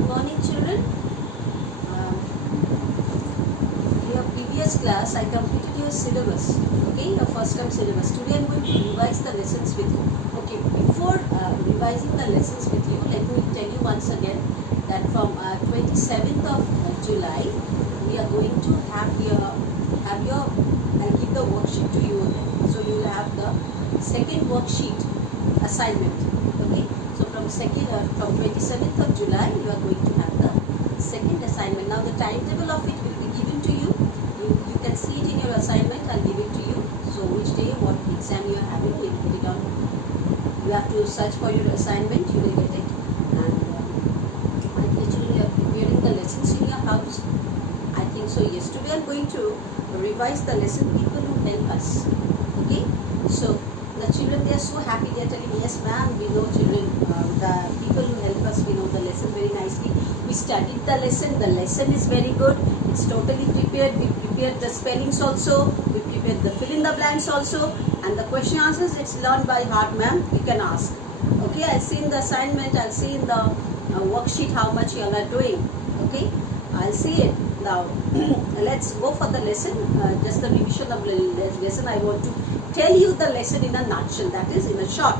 Good morning, children. In your previous class, I completed your syllabus. Okay, your first term syllabus. Today, I'm going to revise the lessons with you. Okay, before revising the lessons with you, let me tell you once again that from 27th of July, we are going to have your. I'll give the worksheet to you again. So you will have the second worksheet assignment. Okay. So from 27th of July, you are going to have the second assignment. Now the timetable of it will be given to you. You can see it in your assignment. I'll give it to you. So which day, what exam you are having, we'll put it on. You have to search for your assignment. You will get it. And actually, you are preparing the lessons in your house. I think so. Yes. Today I'm going to revise the lesson. People who help us. Okay. So the children, they are so happy. They are telling, yes ma'am, we know children, the people who help us, we know the lesson very nicely. We studied the lesson is very good, it's totally prepared. We prepared the spellings also, we prepared the fill in the blanks also, and the question answers, it's learned by heart ma'am, you can ask. Okay, I'll see in the assignment, I'll see in the worksheet how much you all are doing. Okay, I'll see it. Now let's go for the lesson. Just the revision of the lesson. I want to tell you the lesson in a nutshell, that is in a short.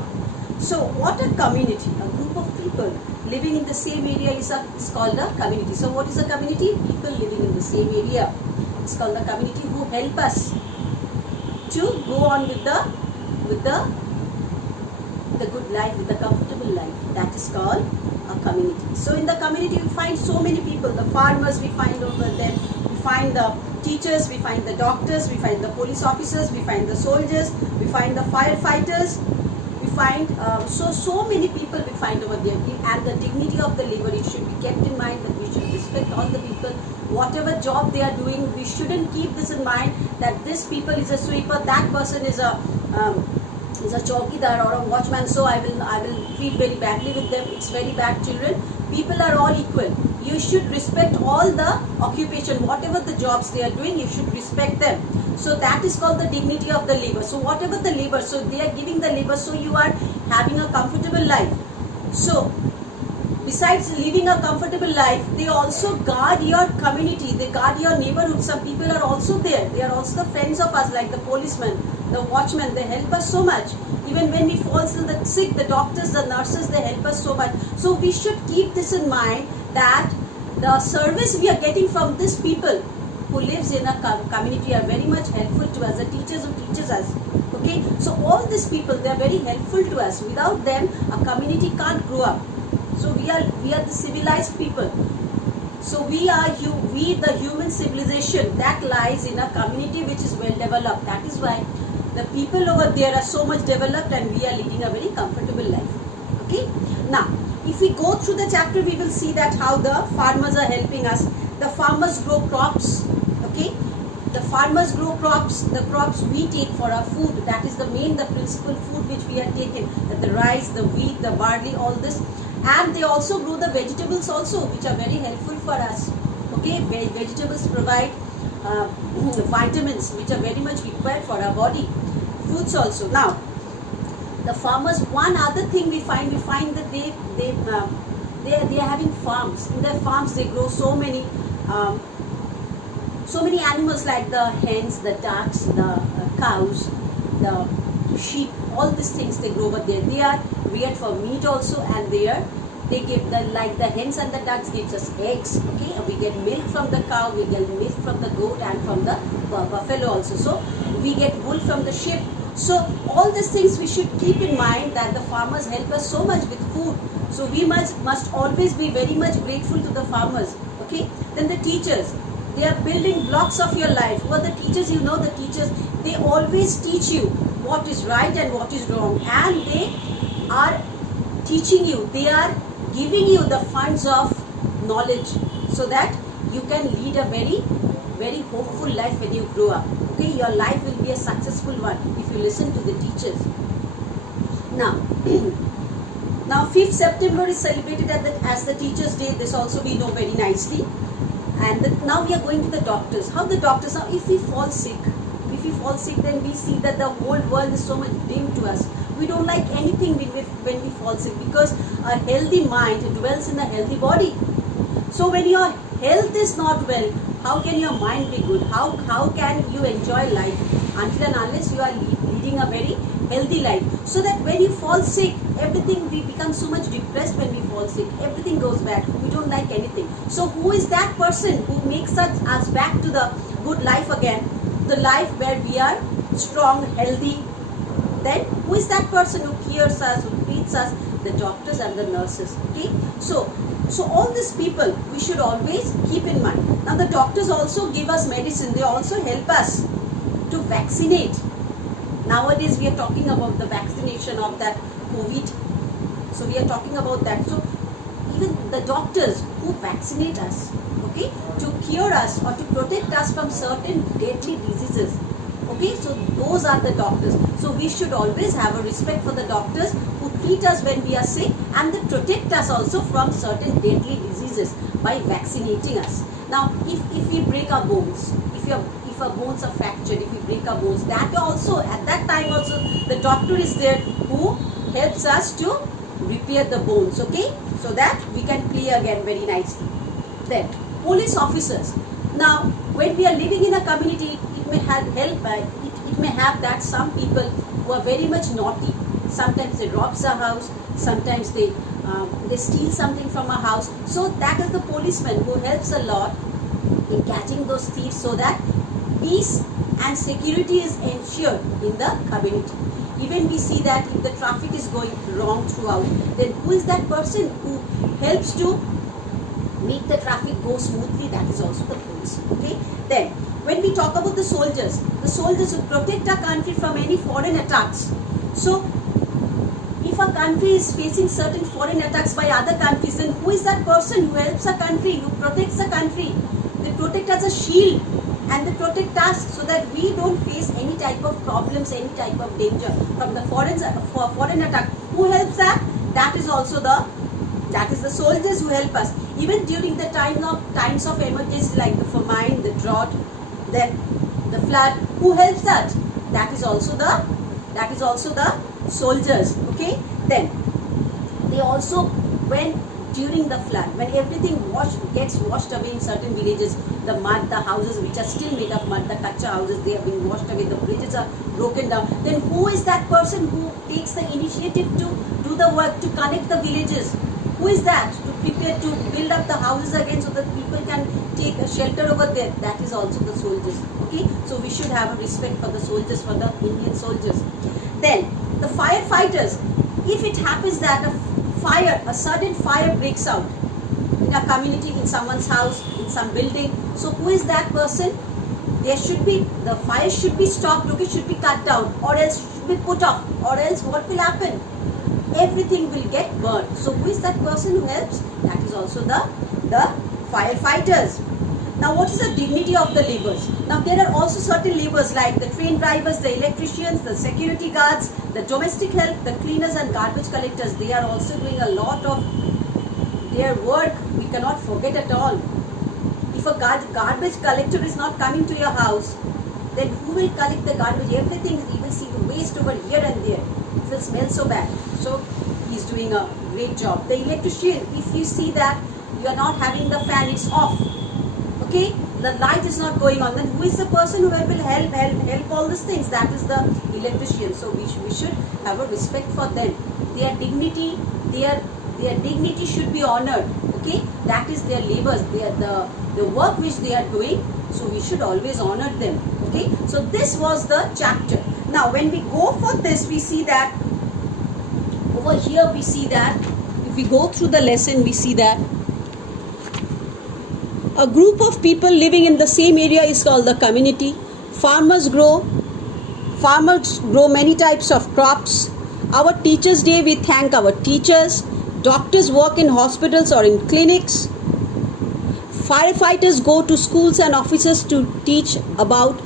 So what a community, a group of people living in the same area is called a community. So what is a community? People living in the same area. It's called a community who help us to go on with the good life, with the comfortable life. That is called a community. So in the community we find so many people. The farmers we find over there, we find the teachers, we find the doctors, we find the police officers, we find the soldiers, we find the firefighters, we find so many people we find over there. And the dignity of the labor, it should be kept in mind that we should respect all the people, whatever job they are doing. We shouldn't keep this in mind that this people is a sweeper, that person is a chowkidar or a watchman, so I will treat very badly with them. It's very bad, children. People are all equal. You should respect all the occupation, whatever the jobs they are doing, you should respect them. So that is called the dignity of the labor. So whatever the labor, so they are giving the labor, so you are having a comfortable life. So besides living a comfortable life, they also guard your community, they guard your neighborhood. Some people are also there. They are also the friends of us, like the policemen, the watchmen. They help us so much. Even when we fall sick, the doctors, the nurses, they help us so much. So we should keep this in mind that the service we are getting from these people who lives in a community are very much helpful to us. The teachers who teaches us. Okay, so all these people, they are very helpful to us. Without them, a community can't grow up. So we are the civilized people. So we the human civilization that lies in a community which is well developed. That is why the people over there are so much developed and we are leading a very comfortable life. Okay. Now, if we go through the chapter, we will see that how the farmers are helping us. The farmers grow crops. Okay. The farmers grow crops. The crops we take for our food. That is the principal food which we are taking. The rice, the wheat, the barley, all this. And they also grow the vegetables also, which are very helpful for us. Okay, vegetables provide vitamins which are very much required for our body. Fruits also. Now, the farmers, one other thing we find that they are having farms. In their farms, they grow so many animals like the hens, the ducks, the cows, the sheep. All these things they grow over there. They are reared for meat also, and they give like the hens and the ducks gives us eggs. Okay, we get milk from the cow, we get milk from the goat and from the buffalo also. So we get wool from the sheep. So all these things we should keep in mind that the farmers help us so much with food. So we must always be very much grateful to the farmers. Okay, then the teachers, they are building blocks of your life. Who are the teachers? You know the teachers, they always teach you what is right and what is wrong, and they are teaching you, they are giving you the funds of knowledge so that you can lead a very, very hopeful life when you grow up. Okay, your life will be a successful one if you listen to the teachers. Now 5th September is celebrated as the Teachers' Day. This also we know very nicely. And now we are going to the doctors. How the doctors, now if we fall sick, then we see that the whole world is so much dim to us. We don't like anything when we fall sick, because a healthy mind dwells in a healthy body. So when your health is not well, how can your mind be good? How can you enjoy life until and unless you are leading a very healthy life? So that when you fall sick, everything, we become so much depressed when we fall sick. Everything goes bad. We don't like anything. So who is that person who makes us back to the good life again? The life where we are strong, healthy. Then who is that person who cures us, who treats us? The doctors and the nurses. Okay. So all these people we should always keep in mind. Now the doctors also give us medicine. They also help us to vaccinate. Nowadays we are talking about the vaccination of that COVID. So we are talking about that. So even the doctors who vaccinate us, okay, to cure us or to protect us from certain deadly diseases. Okay, so those are the doctors. So we should always have a respect for the doctors who treat us when we are sick and they protect us also from certain deadly diseases by vaccinating us. Now, if we break our bones, if our bones are fractured, if we break our bones, that also, at that time also, the doctor is there who helps us to repair the bones, okay, so that we can play again very nicely. Then, police officers. Now, when we are living in a community, it may have it may have that some people who are very much naughty. Sometimes they rob a house, sometimes they steal something from a house. So that is the policeman who helps a lot in catching those thieves, so that peace and security is ensured in the community. Even we see that if the traffic is going wrong throughout, then who is that person who helps to make the traffic go smoothly? That is also the police. Okay. Then when we talk about the soldiers who protect our country from any foreign attacks. So if a country is facing certain foreign attacks by other countries, then who is that person who helps a country, who protects the country? They protect as a shield and they protect us so that we don't face any type of problems, any type of danger from the foreign attack. Who helps that? That is the soldiers who help us. Even during the times of emergency like the famine, the drought, then the flood, who helps that? That is also the soldiers. Okay. Then they also, when during the flood, when everything gets washed away in certain villages, the mud, the houses which are still made of mud, the kacha houses, they have been washed away, the bridges are broken down, then who is that person who takes the initiative to do the work to connect the villages? Who is that? To prepare to build up the houses again so that people can take a shelter over there. That is also the soldiers. Okay, so we should have a respect for the soldiers, for the Indian soldiers. Then the firefighters. If it happens that a sudden fire breaks out in a community, in someone's house, in some building, so who is that person? The fire should be stopped, okay, should be cut down, or else should be put off, or else what will happen? Everything will get burned. So who is that person who helps? That is also the firefighters. Now what is the dignity of the laborers? Now there are also certain laborers like the train drivers, the electricians, the security guards, the domestic help, the cleaners and garbage collectors. They are also doing a lot of their work. We cannot forget at all. If a garbage collector is not coming to your house, then who will collect the garbage? Everything, you will see the waste over here and there. It will smell so bad. So he's doing a great job. The electrician, if you see that you are not having the fan, it's off. Okay, the light is not going on, then who is the person who will help all these things? That is the electrician. So we should have a respect for them. Their dignity, their dignity should be honored. Okay, that is their labors, the work which they are doing. So we should always honor them. Okay, so this was the chapter. Now when we go for this, we see that over here, we see that if we go through the lesson, we see that a group of people living in the same area is called the community. Farmers grow many types of crops. Our Teachers' Day, we thank our teachers. Doctors work in hospitals or in clinics. Firefighters go to schools and offices to teach about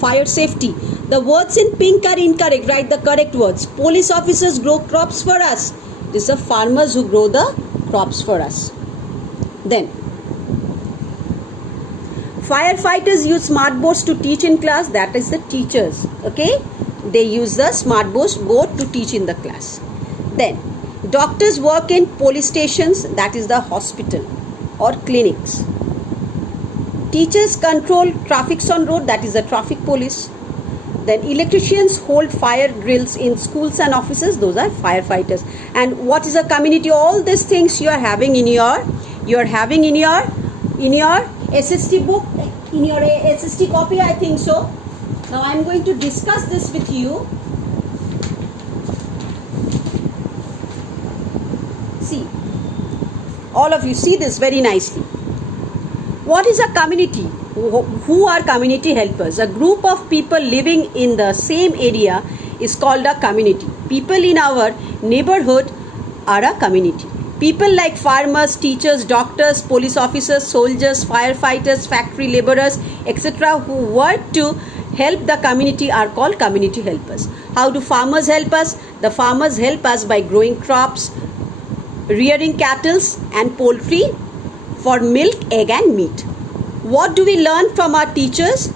fire safety. The words in pink are incorrect. Write the correct words. Police officers grow crops for us. This is the farmers who grow the crops for us. Then firefighters use smart boards to teach in class. That is the teachers. Okay, they use the smart board to teach in the class. Then doctors work in police stations. That is the hospital. or clinics. Teachers control traffic on road, that is the traffic police. Then electricians hold fire drills in schools and offices, those are firefighters. And what is a community? All these things you are having in your SST book, in your SST copy, I think so. Now I am going to discuss this with you. See, all of you see this very nicely. What is a community? Who are community helpers? A group of people living in the same area is called a community. People in our neighborhood are a community. People like farmers, teachers, doctors, police officers, soldiers, firefighters, factory laborers, etc. who work to help the community are called community helpers. How do farmers help us? The farmers help us by growing crops, rearing cattle and poultry for milk, egg and meat. What do we learn from our teachers?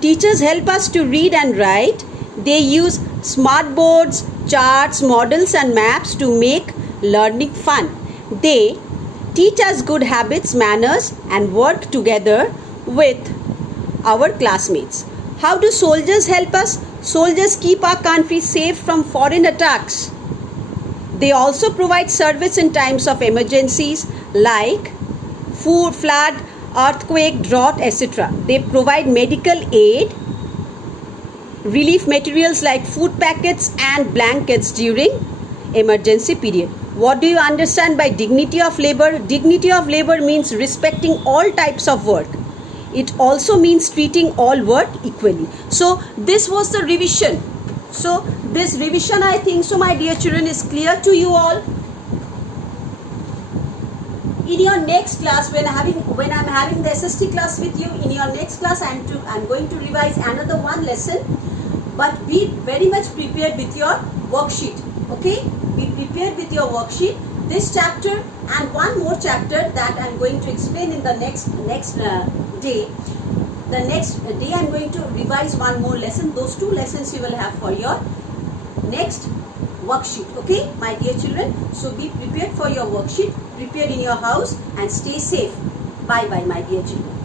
Teachers help us to read and write. They use smart boards, charts, models and maps to make learning fun. They teach us good habits, manners and work together with our classmates. How do soldiers help us? Soldiers keep our country safe from foreign attacks. They also provide service in times of emergencies like food, flood, earthquake, drought, etc. They provide medical aid, relief materials like food packets and blankets during emergency period. What do you understand by dignity of labor? Dignity of labor means respecting all types of work. It also means treating all work equally. So this was the revision. So this revision, I think so, my dear children, is clear to you all. In your next class, when I'm having the SST class with you, in your next class I'm going to revise another one lesson. But be very much prepared with your worksheet. Okay? Be prepared with your worksheet. This chapter and one more chapter that I'm going to explain in the next day. The next day I'm going to revise one more lesson. Those two lessons you will have for your next worksheet. Okay, my dear children. So be prepared for your worksheet. Prepare in your house and stay safe. Bye bye, my dear children.